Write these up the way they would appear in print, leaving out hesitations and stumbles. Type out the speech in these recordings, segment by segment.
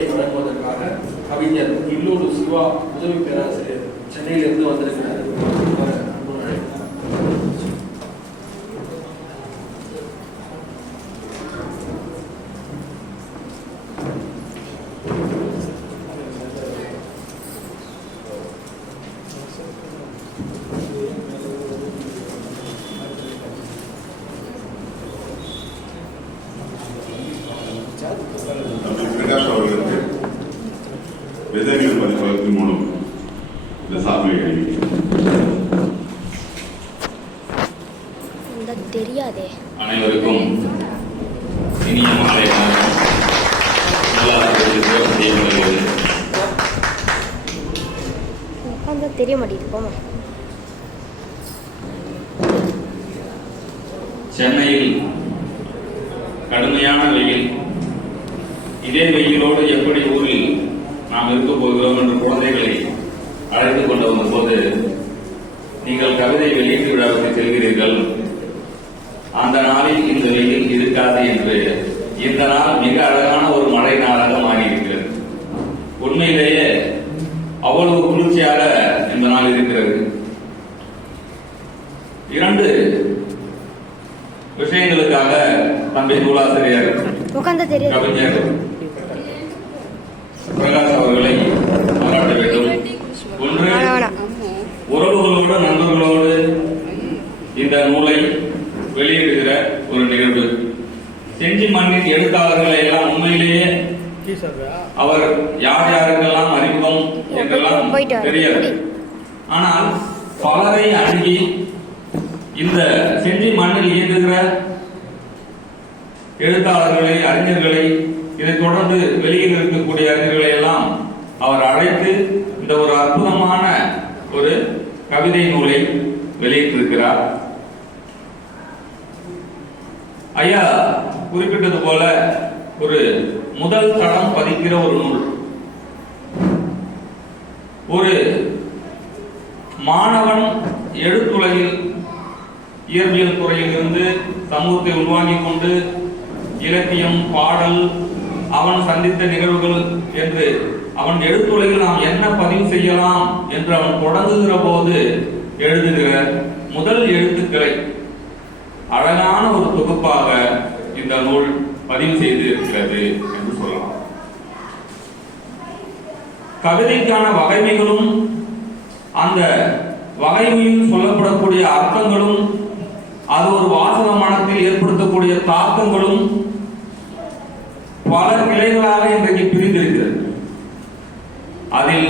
வழங்குவதற்காக கவிஞர் இல்லூர் சிவா உதவி பேராசிரியர் சென்னையிலிருந்து வந்திருக்கிறார். பிரகாஷ் அவர்களுக்கு விதைகள் பதிப்பதற்கு மூலம் இந்த சாதனை தெரியாதே. அனைவருக்கும் இனிய மாலை தெரிய மாட்டேங்குது. போமா. சென்னையில் கடுமையான வெயில். இதே வெயிலோடு எப்படி ஊரில் நாம் இருக்க போகிறோம் என்ற குழந்தைகளை அழைத்துக் கொண்டு வந்த போது நீங்கள் கவிதை வெளியீட்டு விழாவுக்கு செல்கிறீர்கள், அந்த நாளில் இந்த வெயில் இருக்காது என்று இந்த நாள் மிக அழகான ஒரு மழை நாளாக மாறியிருக்கிறது. உண்மையிலேயே அவ்வளவு குளிர்ச்சியாக இந்த நாள் இருக்கிறது. இரண்டு விஷயங்களுக்காக தம்பி நூலாசிரியர் கவிஞர் பிரகாஷ் அவர்களை பாராட்ட வேண்டும். ஒன்று, உறவுகளோடு நண்பர்களோடு இந்த நூலை வெளியிடுகிற ஒரு நிகழ்வு. செஞ்சி மண்ணின் எழுத்தாளர்களை எல்லாம் உண்மையிலேயே அவர் யார் யாருக்கெல்லாம் அறிமுகம் என்றெல்லாம் தெரியாது. ஆனால் பலரை அணுகி இந்த செஞ்சி மண்ணில் இயங்குகிற எழுத்தாளர்களை, அறிஞர்களை, இதை தொடர்ந்து வெளியில் இருக்கக்கூடிய அறிஞர்களை எல்லாம் அவர் அழைத்து இந்த ஒரு அற்புதமான ஒரு கவிதை நூலை வெளியிட்டிருக்கிறார். ஐயா குறிப்பிட்டது போல ஒரு முதல் தடம் பதிக்கிற ஒரு நூல். ஒரு மாணவன் எழுத்துலகில் இயற்பியல் துறையில் இருந்து சமூகத்தை உள்வாங்கிக் கொண்டு இலக்கியம், பாடல், அவன் சந்தித்த நிகழ்வுகள் என்று அவன் எழுத்துலகில் நாம் என்ன பதிவு செய்யலாம் என்று அவன் தொடங்குகிற போது எழுதுகிற முதல் எழுத்துக்களை அழகான ஒரு தொகுப்பாக இந்த நூல் பதிவு செய்து இருக்கிறது என்று சொல்லலாம். கவிதைக்கான வகைமைகளும் அந்த வகைமையில் சொல்லப்படக்கூடிய அர்த்தங்களும் அது ஒரு வாசக மனத்தில் ஏற்படுத்தக்கூடிய தாக்கங்களும் பல கிளைகளாக இன்றைக்கு பிரிந்திருக்கிறது. அதில்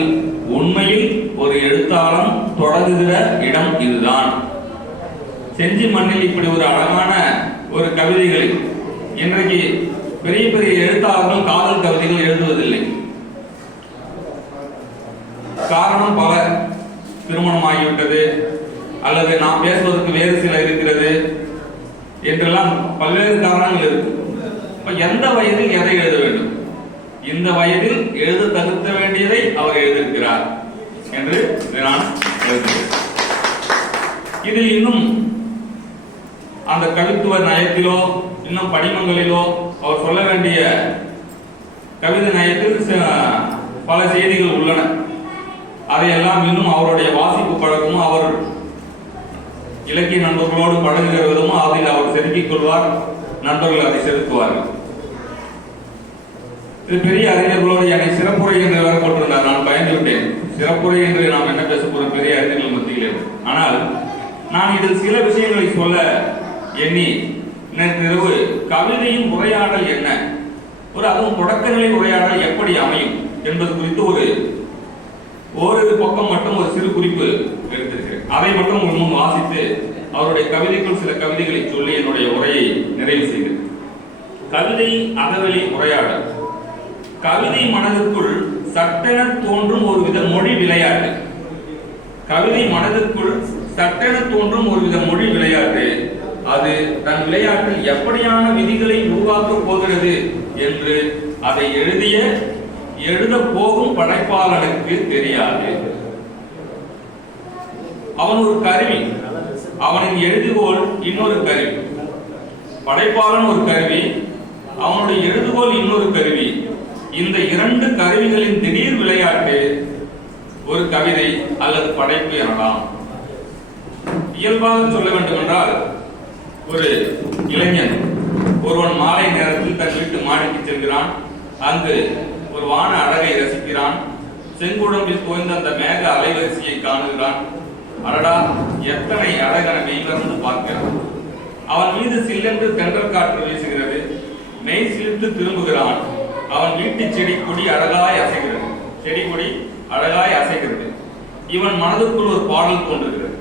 உண்மையில் ஒரு எழுத்தாளன் தொடங்குகிற இடம் இதுதான். செஞ்சி மண்ணில் இப்படி ஒரு அழகான ஒரு கவிதைகளை இன்றைக்கு பெரிய பெரிய எழுத்தாளர்கள் காதல் கவிதைகள் எழுதுவதில்லை. காரணம் பல, திருமணம் ஆகிவிட்டது அல்லது நாம் பேசுவதற்கு வேறு சில இருக்கிறது என்றெல்லாம் பல்வேறு காரணங்கள் இருக்கு. எந்த வயதில் எதை எழுத வேண்டும், இந்த வயதில் எழுத தகுத்த வேண்டியதை அவர் எழுதியிருக்கிறார் என்று நான் எழுதுகிறேன். இதில் இன்னும் அந்த கவித்துவ நயத்திலோ இன்னும் படிமங்களிலோ அவர் சொல்ல வேண்டிய கவிதை நயத்தில் பல செய்திகள் உள்ளன. அதையெல்லாம் இன்னும் அவருடைய வாசிப்பு பழக்கமும் அவர் இலக்கிய நண்பர்களோடு பழகுகிற விதமும் அதில் அவர் செதுக்கிக் கொள்வார், நண்பர்கள் அதை செதுக்குவார்கள். இது பெரிய அறிஞர்களோடு என்னை சிறப்புரை என்று வர போட்டிருந்தார். நான் பயந்து விட்டேன். சிறப்புரை என்று நாம் என்ன பேச போறோம் பெரிய அறிஞர்கள் மத்தியிலே. ஆனால் நான் இதில் சில விஷயங்களை சொல்ல எண்ணி நேற்றிரவு கவிதையின் உரையாடல் என்ன, ஒரு அதுவும் தொடக்கநிலை உரையாடல் எப்படி அமையும் என்பது குறித்து ஓரிரு பக்கம் மட்டும் ஒரு சிறு குறிப்பு எடுத்திருக்கிறேன். அதை மட்டும் முன் வாசித்து அவருடைய கவிதைக்குள் சில கவிதைகளை சொல்லி என்னுடைய உரையை நிறைவு செய்கிறேன். கவிதை அகவெளி உரையாடல். கவிதை மனதிற்குள் சட்டென தோன்றும் ஒரு வித மொழி விளையாட்டு. கவிதை மனதிற்குள் சட்டென தோன்றும் ஒரு வித மொழி விளையாட்டு. அது தன் விளையாட்டில் எப்படியான விதிகளை உருவாக்கப் போகிறது என்று அதை எழுத போகும் படைப்பாளனுக்கு தெரியாது. அவன் ஒரு கருவி, அவனின் எழுதுகோள் இன்னொரு கருவி. படைப்பாளன் ஒரு கருவி, அவனுடைய எழுதுகோள் இன்னொரு கருவி. இந்த இரண்டு கருவிகளின் திடீர் விளையாட்டு ஒரு கவிதை அல்லது படைப்பு எனலாம். இயல்பாக சொல்ல வேண்டும் என்றால், ஒரு இளைஞன் ஒருவன் மாலை நேரத்தில் தன் வீட்டு மாடிக்கு செல்கிறான். அங்கு ஒரு வான அழகை ரசிக்கிறான். செங்குழம்பில் தோய்ந்த அந்த மேக அலைவரிசையை காணுகிறான். அடடா, எத்தனை அழகென மெய்மறந்து பார்க்கிறான். அவன் மீது சில்லென்று தென்றல் காற்று வீசுகிறது. மெய் சிலிர்த்து திரும்புகிறான். அவன் வீட்டு செடி கொடி அழகாய் அசைகிறது. செடி கொடி அழகாய் அசைகிறது. இவன் மனதுக்குள் ஒரு பாடல் தோன்றுகிறது.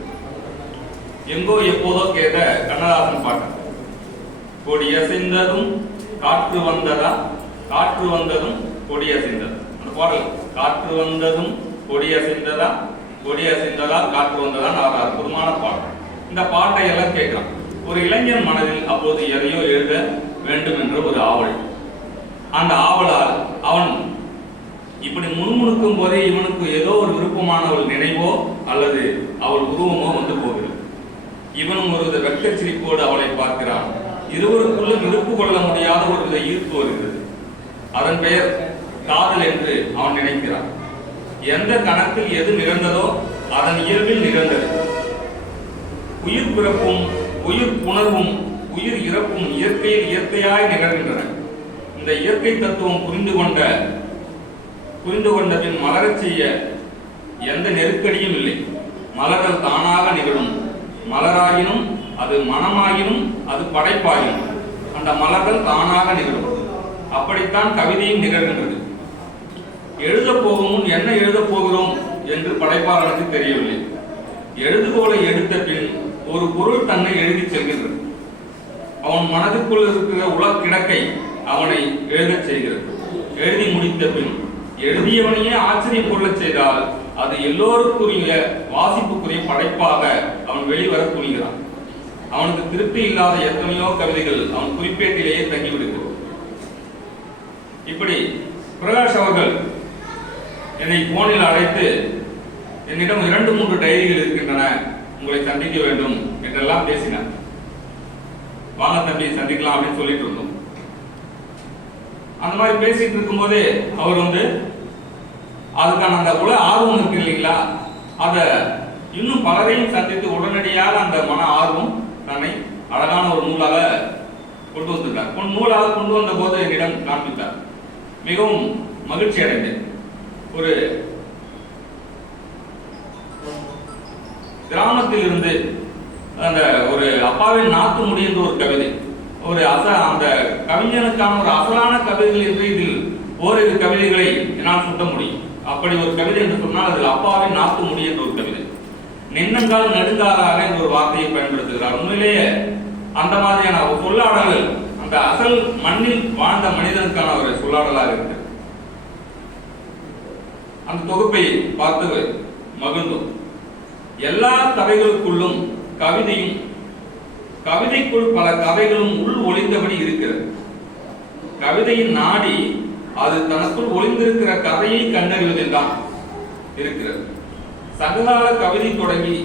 எங்கோ எப்போதோ கேட்ட கண்ணதாசன் பாட்டு. கொடி அசைந்ததும் காற்று வந்ததா, காற்று வந்ததும் கொடி அசைந்தது. அந்த பாடல், காற்று வந்ததும் கொடி அசைந்ததா, கொடி அசைந்ததா, காற்று வந்ததா, அற்புதமான பாடல். இந்த பாட்டை எல்லாம் கேட்கிறான். ஒரு இளைஞன் மனதில் அப்போது எதையோ எழுத வேண்டும் என்ற ஒரு ஆவல். அந்த ஆவலால் அவன் இப்படி முணுமுணுக்கும் போதே இவனுக்கு ஏதோ ஒரு விருப்பமான ஒரு நினைவோ அல்லது அவள் உருவமோ வந்து போகிறது. இவனும் ஒரு வித வெட்க சிரிப்போடு அவளை பார்க்கிறான். இருவருக்குள்ளும் இருப்பு கொள்ள முடியாத ஒரு வித ஈர்ப்பு வருகிறது. அதன் பெயர் காதல் என்று அவன் நினைக்கிறான். எந்த கணத்தில் எது நிகழ்ந்ததோ அதன் இயல்பில் நிகழ்ந்தது. உயிர் பிறப்பும் உயிர் புணர்வும் உயிர் இறப்பும் இயற்கையில் இயற்கையாய் நிகழ்கின்றன. இந்த இயற்கை தத்துவம் புரிந்து கொண்ட பின் மலரச் செய்ய எந்த நெருக்கடியும் இல்லை. மலர்கள் தானாக நிகழும். மலராயினும் அது மனமாயினும் அது படைப்பாயினும் அந்த மலர்கள் தானாக நிகழும். அப்படித்தான் கவிதையும் நிகழ்கின்றது. எழுதப் போகும் முன் என்ன எழுதப் போகிறோம் என்று படைப்பாளனுக்கு தெரியவில்லை. எழுதுகோலை எடுத்த பின் ஒரு பொருள் தன்னை எழுதி செல்கின்றது. அவன் மனதுக்குள் இருக்கிற உலக்கிடக்கை அவனை எழுதச் செய்கிறது. எழுதி முடித்த பின் எழுதியவனையே ஆச்சரியம் கொள்ளச் செய்தால் அது எல்லோருக்குரிய வாசிப்புக்குரிய படைப்பாக அவன் வெளிவர துணிகிறான். அவனுக்கு திருப்தி இல்லாத எத்தனையோ கவிதைகள் அவன் குறிப்பேட்டிலேயே தங்கிவிடுகிறது. இப்படி பிரகாஷ் அவர்கள் என்னை போனில் அழைத்து என்னிடம் 2-3 டைரிகள் இருக்கின்றன, உங்களை சந்திக்க வேண்டும் என்றெல்லாம் பேசினார். வாங்க தம்பி சந்திக்கலாம் அப்படின்னு சொல்லிட்டு இருந்தோம். அந்த மாதிரி பேசிட்டு இருக்கும் போதே அவர் வந்து அதுக்கான அந்த உல ஆர்வம் இருக்கு இல்லைங்களா, அத இன்னும் பலரையும் சந்தித்து உடனடியாக அந்த மன ஆர்வம் தன்னை அழகான ஒரு நூலாக கொண்டு வந்துட்டார். நூலாக கொண்டு வந்த போது என்னிடம் காண்பித்தார். மிகவும் மகிழ்ச்சி அடைந்தேன். ஒரு கிராமத்தில் இருந்து அந்த ஒரு அப்பாவின் நாத்து முடி என்ற ஒரு கவிதை, ஒரு அந்த கவிஞனுக்கான ஒரு அசலான கவிதைகள் என்று இதில் ஓரிரு கவிதைகளை என்னால் சுட்ட முடியும். அப்படி ஒரு கவிதை என்று சொன்னால் அதில் அப்பாவின் நாத்து முடி என்ற ஒரு கவிதை. நின்னங்கால் நெடுங்காலாக என்ற ஒரு வார்த்தையை பயன்படுத்துகிறார். உண்மையிலேயே அந்த மாதிரியான ஒரு சொல்லாடல்கள் அந்த அசல் மண்ணில் வாழ்ந்த மனிதனுக்கான ஒரு சொல்லாடலாக இருக்கு. அந்த தொகுப்பை பார்த்து மகிழ்ந்தோம். எல்லா கதைகளுக்குள்ளும் கவிதையும், கவிதைக்குள் பல கதைகளும் உள் ஒளிந்தபடி இருக்கிறது. கவிதையின் நாடி அது தனக்குள் ஒளிந்திருக்கிற கதையை கண்டறிவதில் தான் இருக்கிறது. சங்ககால கவிதை தொடங்கி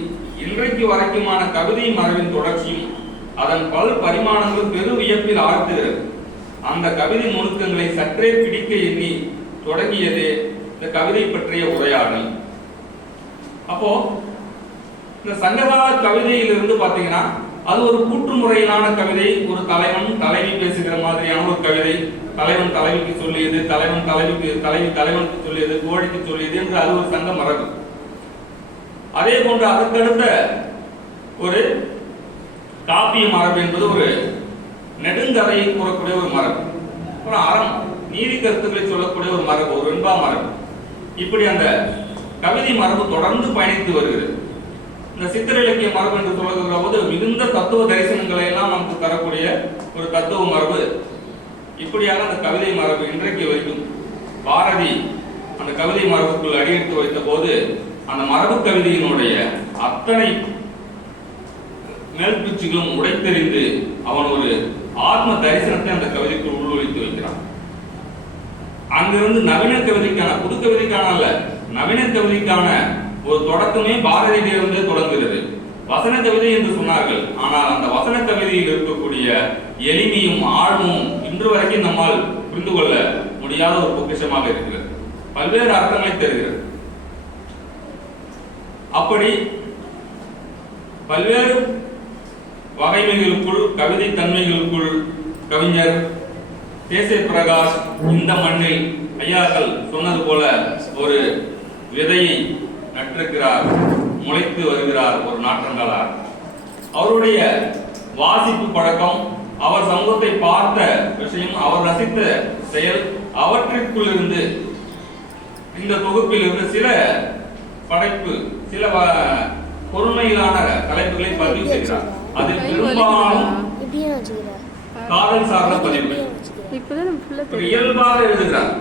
இன்றைக்கு வரைக்குமான கவிதை மரபின் தொடர்ச்சியும் அதன் பல பரிமாணங்கள் பெரு வியப்பில் ஆழ்த்துகிறது. அந்த கவிதை நுணுக்கங்களை சற்றே பிடிக்க எண்ணி தொடங்கியதே இந்த கவிதை பற்றிய உரையாடல். அப்போ இந்த சங்ககால கவிதையிலிருந்து பாத்தீங்கன்னா அது ஒரு கூற்று முறையிலான கவிதை. ஒரு தலைவன் தலைவி பேசுகிற மாதிரியான ஒரு கவிதை. தலைவன் தலைவிக்கு சொல்லியது, தலைவன் தலைவிக்கு, தலைவி தலைவனுக்கு சொல்லியது, கோழிக்கு சொல்லியது என்று அது ஒரு சங்க மரபு. அதே போன்று அதற்கடுத்த ஒரு காப்பிய மரபு என்பது ஒரு நெடுங்கதையை கூறக்கூடிய ஒரு மரபு. அப்புறம் அறம் நீதி கருத்துக்களை சொல்லக்கூடிய ஒரு மரபு, ஒரு வெண்பா மரபு. இப்படி அந்த கவிதை மரபு தொடர்ந்து பயணித்து வருகிறது. இந்த சித்திர இலக்கிய மரபு என்று சொல்லுகிற போது மிகுந்த தத்துவ தரிசனங்களை எல்லாம் நமக்கு தரக்கூடிய ஒரு தத்துவ மரபு. இப்படியாக அந்த கவிதை மரபு இன்றைக்கு வரைக்கும் பாரதி அந்த கவிதை மரபுக்குள் அடியெடுத்து வைத்த போது அந்த மரபு கவிதையினுடைய அத்தனை மேல்பிச்சுகளும் உடைத்தெறிந்து அவன் ஒரு ஆத்ம தரிசனத்தை அந்த கவிதைக்குள் உள்வொழித்து வைக்கிறான். அங்கிருந்து நவீன கவிதைக்கான, புது கவிதைக்கான அல்ல, நவீன கவிதைக்கான ஒரு தொடக்கமே பாரதியிலிருந்து தொடங்குகிறது. வசன கவிதை என்று சொன்னார்கள். ஆனால் அந்த வசன கவிதையில் இருக்கக்கூடிய எளிமையும் ஆழ்வும் இன்று வரைக்கும் நம்மால் புரிந்து கொள்ள முடியும். முடியாத ஒரு பொக்கிஷமாக இருக்கிறது. பல்வேறு அர்த்தங்களை தருகிறது. அப்படி பல்வேறு வகைமைகளுக்குள், கவிதை தன்மைகளுக்குள் கவிஞர் தேசிய பிரகாஷ் இந்த மண்ணில் ஐயாக்கள் சொன்னது போல ஒரு விதையை நட்டிருக்கிறார், முளைத்து வருகிறார் ஒரு நாற்றங்காலார். அவருடைய வாசிப்பு பழக்கம், அவர் சமூகத்தை பார்த்த விஷயம், அவர் ரசித்த செயல், அவற்றிற்குள் இருந்து இந்த தொகுப்பில் இருந்து சில படைப்பு, சில பொறுமையிலான தலைப்புகளை பதிவு செய்கிறார். அதில் பெரும்பாலும் காதல் சார்ந்த பதிவுகள் இயல்பாக எழுதுகிறார்.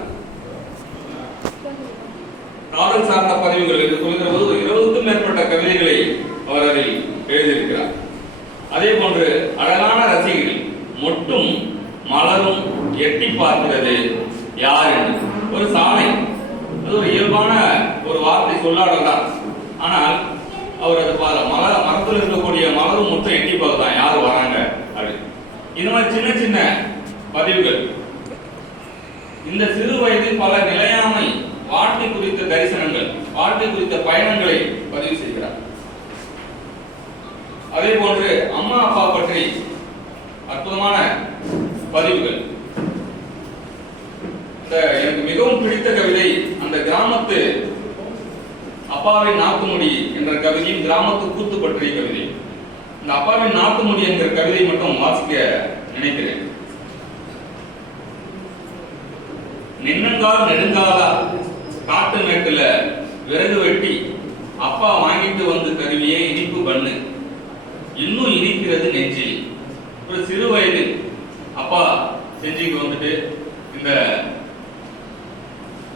காதல் சார்ந்த பதிவுகள் என்று சொல்கிற போது 20க்கும் மேற்பட்ட கவிதைகளை அவர் அதில் எழுதியிருக்கிறார். அதே போன்று அழகான ரசிகைகள், மொட்டும் மலரும் எட்டி பார்க்கிறது யார் என்று ஒரு சாலை, அது ஒரு இயல்பான ஒரு வார்த்தை சொல்லாடல் தான். ஆனால் அவர் அது மரத்தில் இருக்கக்கூடிய மலரும் மொட்டும் எட்டி பார்க்கலாம் யார் வராங்க அப்படி. இந்த மாதிரி சின்ன சின்ன பதிவுகள் இந்த சிறு வயதில் பல நிலையாமை, வாழ்க்கை குறித்த தரிசனங்கள், வாழ்க்கை குறித்த பயணங்களை பதிவு செய்கிறார். அதே போன்று அம்மா அப்பா பற்றி அற்புதமான பதிவுகள். எனக்கு மிகவும் பிடித்த கவிதை அந்த கிராமத்து அப்பாவின் நாக்குமுடி என்ற கவிதையும் கிராமத்து கூத்து பற்றிய கவிதை. இந்த அப்பாவின் நாக்குமுடி என்கிற கவிதை மட்டும் வாசிக்க நினைக்கிறேன். நின்னங்கால் நெடுங்காலா காட்டு மேட்டுல விறகு வெட்டி அப்பா வாங்கிட்டு வந்து கருவியே இனிப்பு பண்ணு, இன்னும் இனிக்கிறது நெஞ்சில். ஒரு சிறு வயதில் அப்பா செஞ்சுக்கு வந்துட்டு இந்த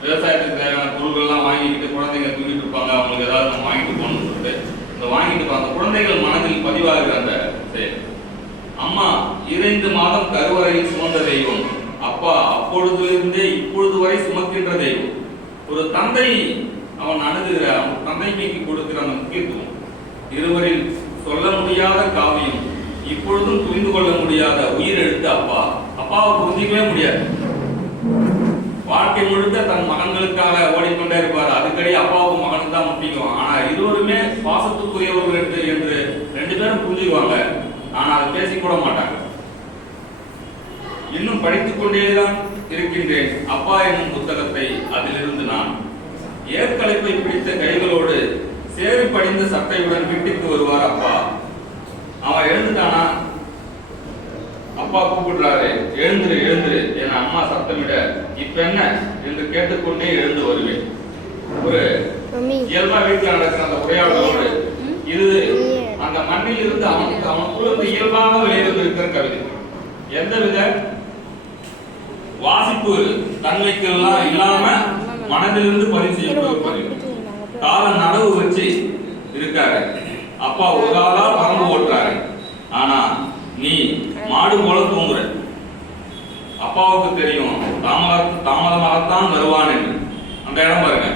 விவசாயத்துக்கு தேவையான பொருட்கள்லாம் வாங்கிட்டு குழந்தைங்க தூங்கிட்டு இருப்பாங்க, அவங்களுக்கு ஏதாவது நம்ம வாங்கிட்டு போகணும்னு சொல்லிட்டு இந்த வாங்கிட்டு அந்த குழந்தைகள் மனதில் பதிவாகிற அந்த செயல். அம்மா 2 மாதம் கருவறையில் சுமந்த தெய்வம், அப்பா அப்பொழுதிலிருந்தே இப்பொழுது வரை சுமக்கின்ற தெய்வம். ஒரு தந்தை அவன் அணுகுகிற தந்தைக்கு கொடுக்கிற அந்த முக்கியத்துவம், இருவரில் சொல்ல முடியாத காவியம், இப்பொழுதும் புரிந்து கொள்ள முடியாத உயிர் எழுத்து அப்பா. அப்பாவை புரிஞ்சிக்கவே முடியாது. வாழ்க்கை முழுக்க தன் மகன்களுக்காக ஓடிக்கொண்டே இருப்பார். அதுக்கடி அப்பாவுக்கும் மகனுக்கு தான் முட்டிக்கும். ஆனா இருவருமே பாசத்துக்குரியவர்கள் என்று 2 பேரும் புரிஞ்சுக்குவாங்க. ஆனா அதை பேசிக்கூட மாட்டாங்க. இன்னும் படித்துக் கொண்டேதான் இருக்கின்றேன் அப்பா என்னும் புத்தகத்தை, அதிலிருந்து நான் ஏற்கலைப்பை பிடித்த கைகளோடு சேறு படிந்த சட்டையுடன் வீட்டுக்கு வருவார் அப்பா. அவன் எழுந்துட்டானா, அப்பா கூப்பிடுறாரு, எழுந்துரு எழுந்துரு என அம்மா சத்தமிட, இப்ப என்ன என்று கேட்டுக்கொண்டே எழுந்து வருவேன். ஒரு இயல்பா வீட்டில் நடக்கிற அந்த உரையாடலோடு இது அந்த மண்ணில் இருந்து அவனுக்குள்ள இயல்பாக வெளியிருந்து இருக்கிற கவிதை. எந்தவித வாசிப்பு தன்மைக்கெல்லாம் இல்லாம மனதிலிருந்து பதிவு செய்யக்கூடிய பதிவு. கால நடவு வச்சு இருக்காரு. அப்பா ஒரு ஆளா பறந்து ஓட்டுறாரு, ஆனா நீ மாடு போல தூங்குற. அப்பாவுக்கு தெரியும் தாமதமாகத்தான் வருவான் என்று. அந்த இடம் பாருங்க,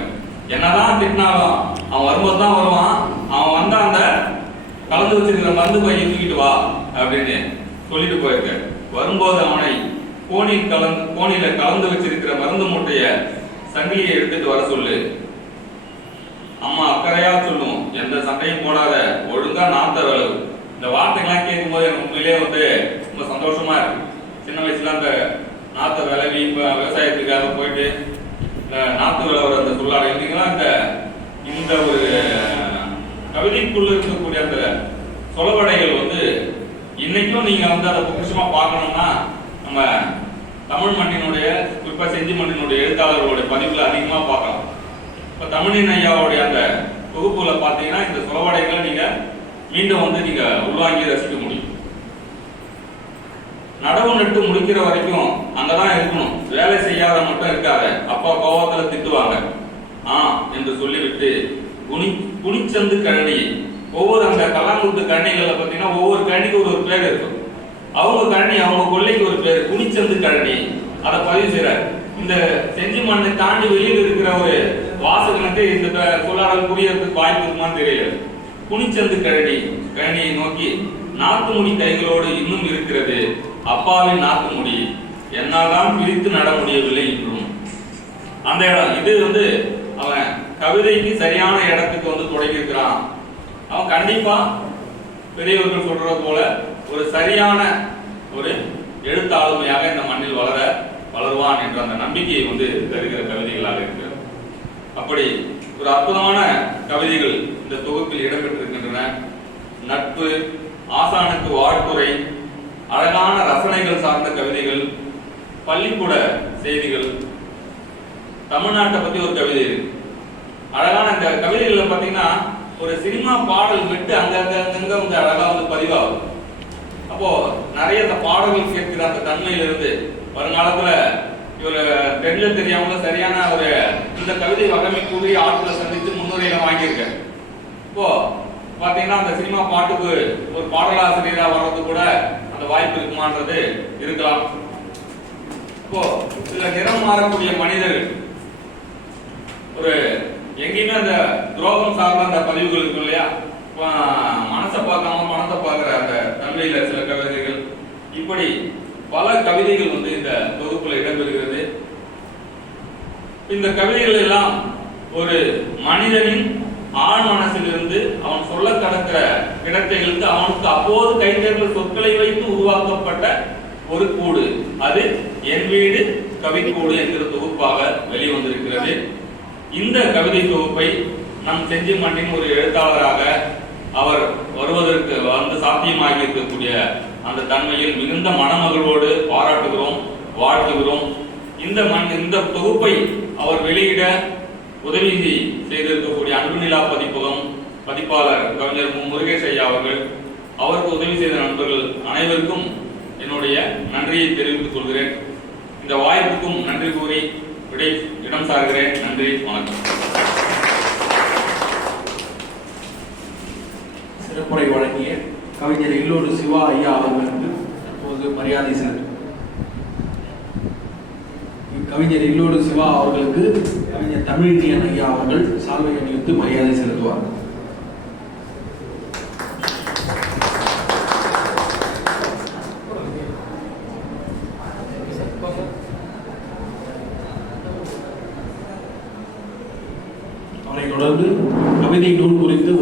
என்னதான் திட்டினாலும் அவன் வரும்போது தான் வருவான். அவன் வந்தா அந்த கலந்து வச்சிருக்கிற மருந்து பையன் தூக்கிட்டு வா அப்படின்னு சொல்லிட்டு போயிருக்க. வரும்போது அவனை கோணில கலந்து வச்சிருக்கிற மருந்து மூட்டைய சங்கிலியை எடுத்துட்டு வர சொல்லு. அம்மா அக்கறையா சொல்லும், எந்த சண்டையும் போடாத, ஒழுங்கா நாத்த விளவு. இந்த வார்த்தைகள்லாம் கேட்கும் போது எனக்கு உண்மையிலே ரொம்ப சந்தோஷமா இருக்கு. சின்ன வயசுல அந்த நாத்த விளவி விவசாயத்துக்காக போயிட்டு இந்த நாத்து விளவுற அந்த சொல்லாடை இருந்தீங்கன்னா இந்த ஒரு கவிதைக்குள்ள இருக்கக்கூடிய அந்த சொலவடைகள் இன்னைக்கும் நீங்க அதை பொக்கிஷமா பார்க்கணும்னா நம்ம தமிழ் மண்ணினுடைய, குறிப்பா செஞ்சி மண்ணினுடைய எழுத்தாளர்களுடைய பதிவுகளை அதிகமா பார்க்கலாம். இப்ப தமிழின் ஐயாவுடைய அந்த தொகுப்புல பாத்தீங்கன்னா இந்த சொலவடைகளை நீங்க மீண்டும் நீங்க உள்வாங்கி ரசிக்க முடியும். நடவு நட்டு முடிக்கிற வரைக்கும் அங்கதான் இருக்கணும், வேலை செய்யாத மட்டும் இருக்காத. அப்பா கோவத்துல திட்டுவாங்க என்று சொல்லிவிட்டு குனிச்சந்து கழனி, ஒவ்வொரு அந்த கல்லாங்குத்து கழனிகள்ல பாத்தீங்கன்னா ஒவ்வொரு கழனிக்கு ஒரு பேர் இருக்கும். அவங்க கழனி, அவங்க கொள்ளைக்கு ஒரு பேர் குனிச்சந்து கழனி. அதை பதிவு செய்யறாரு. இந்த செஞ்சி மண்ணை தாண்டி வெளியில் இருக்கிற ஒரு வாசகனுக்கு இந்த சொல்லாடல் புரியறதுக்கு வாய்ப்பு இருக்குமான்னு தெரியல. குனிச்சந்து கழனி, கழனியை நோக்கி நாத்து முடி கைகளோடு இன்னும் இருக்கிறது அப்பாவின் நாத்து முடி, என்னால்தான் பிரித்து நட முடியவில்லை என்றும் அந்த இடம் இது வந்து அவன் கவிதைக்கு சரியான இடத்துக்கு வந்து தொடங்கி இருக்கிறான். அவன் கண்டிப்பா பெரியவர்கள் சொல்றது போல ஒரு சரியான ஒரு எழுத்தாளுமையாக இந்த மண்ணில் வளருவான் என்ற அந்த நம்பிக்கையை வந்து தருகிற கவிதைகளாக இருக்கிறது. அப்படி ஒரு அற்புதமான கவிதைகள் இந்த தொகுப்பில் இடம்பெற்றிருக்கின்றன. நட்பு, ஆசானுக்கு வாழ்த்துறை, அழகான ரசனைகள் சார்ந்த கவிதைகள், பள்ளிக்கூட செய்திகள், தமிழ்நாட்டை பத்தி ஒரு கவிதை இருக்கு. அழகான இந்த கவிதைகள்ல பாத்தீங்கன்னா ஒரு சினிமா பாடல் விட்டு அங்கங்க வந்து அழகா வந்து பதிவாகும். அப்போ நிறைய இந்த பாடல்கள் கேட்கிற அந்த தன்மையிலிருந்து வருங்காலத்துல இவர் தெரியல தெரியாமல சரியான ஒரு இந்த கவிதை வகமை கூடிய ஆட்களை சந்தித்து முன்னுரையில வாங்கியிருக்கேன். இப்போ பாத்தீங்கன்னா அந்த சினிமா பாட்டுக்கு ஒரு பாடலாசிரியரா வர்றது கூட அந்த வாய்ப்பு இருக்குமான்றது இருக்கலாம். இப்போ இதுல நிறம் மாறக்கூடிய மனிதர்கள் ஒரு எங்கேயுமே அந்த துரோகம் சார்ந்த அந்த பதிவுகள் இருக்கும் இல்லையா, மனசை பார்க்காம மனத்தை பார்க்கிற அந்த தன்மையில சில கவிதைகள், இப்படி பல கவிதைகள் வந்து இந்த தொகுப்புல இடம்பெறுகிறது. இந்த கவிதைகள் எல்லாம் ஒரு மனிதனின் ஆழ் மனசிலிருந்து அவன் சொல்ல கடக்கிற கிடத்தைகளுக்கு அவனுக்கு அப்போது கைதேர்ந்த சொற்களை வைத்து உருவாக்கப்பட்ட ஒரு கூடு. அது என் வீடு கவிக்கூடு என்கிற தொகுப்பாக வெளிவந்திருக்கிறது. இந்த கவிதை தொகுப்பை நம் செஞ்சி மண்ணின் ஒரு எழுத்தாளராக அவர் வருவதற்கு வந்து சாத்தியமாகி இருக்கக்கூடிய அந்த தன்மையில் மிகுந்த மனமகிழ்வோடு பாராட்டுகிறோம், வாழ்த்துகிறோம். இந்த தொகுப்பை அவர் வெளியிட உதவி செய்திருக்கக்கூடிய அன்புநிலா பதிப்பகம் பதிப்பாளர் கவிஞர் முருகேஷ் ஐயா அவர்கள், அவருக்கு உதவி செய்த நண்பர்கள் அனைவருக்கும் என்னுடைய நன்றியை தெரிவித்துக் கொள்கிறேன். இந்த வாய்ப்புக்கும் நன்றி கூறி இடம் சார்கிறேன். நன்றி, வணக்கம். சிறப்புரை வழங்கிய கவிஞர் இல்லூர் சிவா ஐயா அவர்களுக்கு தற்போது மரியாதை செலுத்தும். கவிஞர் இல்லூர் சிவா அவர்களுக்கு கவிஞர் தமிழினியன் ஐயா அவர்கள் சால்வை அணிவித்து மரியாதை செலுத்துவார். அவரை தொடர்ந்து கவிதை நூல் குறித்து